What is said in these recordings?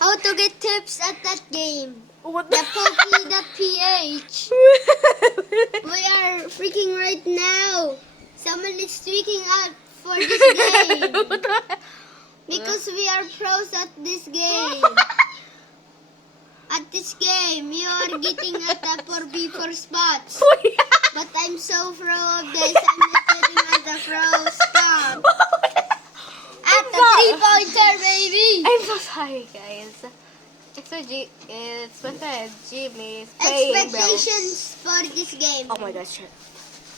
How to get tips at that game? What The Poki.ph. We are freaking right now. Someone is tweaking out for this game. Because we are pros at this game. At this game, you are getting at the 4v4 spots. But I'm so pro of this. I'm not getting at the pro spot. At the 3-pointer, baby. I'm so sorry, guys. It's my friend Jimmy's playing, bro. Expectations for this game. Oh my gosh, shut up.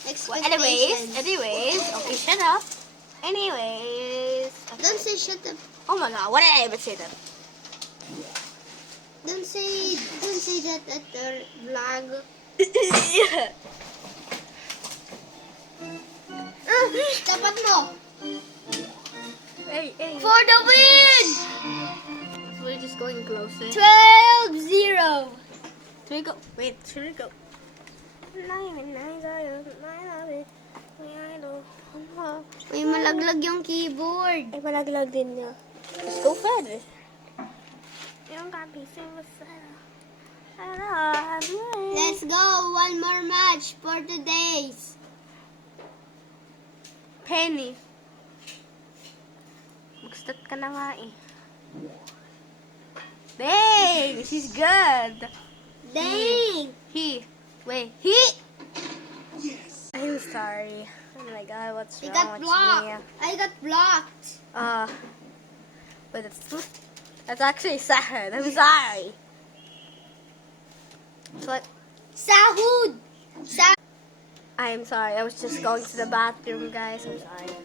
Expectations. Anyways, okay, shut up. Anyways, okay. Don't say shut up. Oh my god, what did I even say that? Don't say that at the vlog. Tapat mo. Hey. For the win! So we're just going closer. 12-0. Should we go? Wait, should we go? Uy, malaglag yung keyboard. Ay, malaglag din niya. Let's go further. Let's go. One more match for today's. Penny. Mag-start ka na nga eh. Dang! She's good! Dang! Wait. I'm sorry. Oh my god, what's I wrong got with blocked. me? I got blocked. But that's actually sad. I'm sorry. But Sahud! I'm sorry. I was just going to the bathroom, guys. I'm sorry.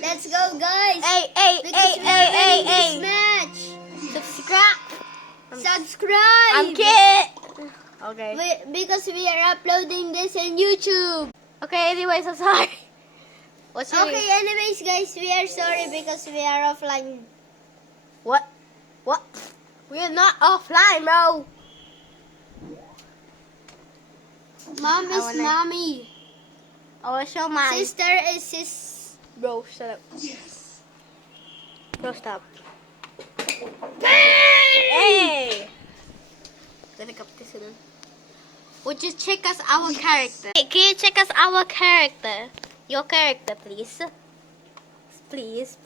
Let's go, guys. Hey! This match. Subscribe. I'm Kit. Okay. Because we are uploading this on YouTube. Okay. Anyways, I'm sorry. What's your Okay, anyways, guys, we are sorry because we are offline. What? We're not offline, bro. Mom is mommy. I want to show mine. Sister is sis. Bro, shut up. Yes. Bro, stop. Hey! Gonna cut this in. Would you check us our character? Hey, can you check us our character? Your character, please. Please.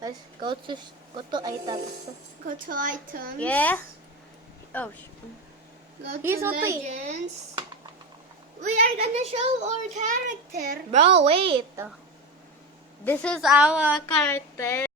Let's go to items. Go to items. Yeah. Oh. Go He's to okay. legends. We are gonna show our character. Bro, wait. This is our character.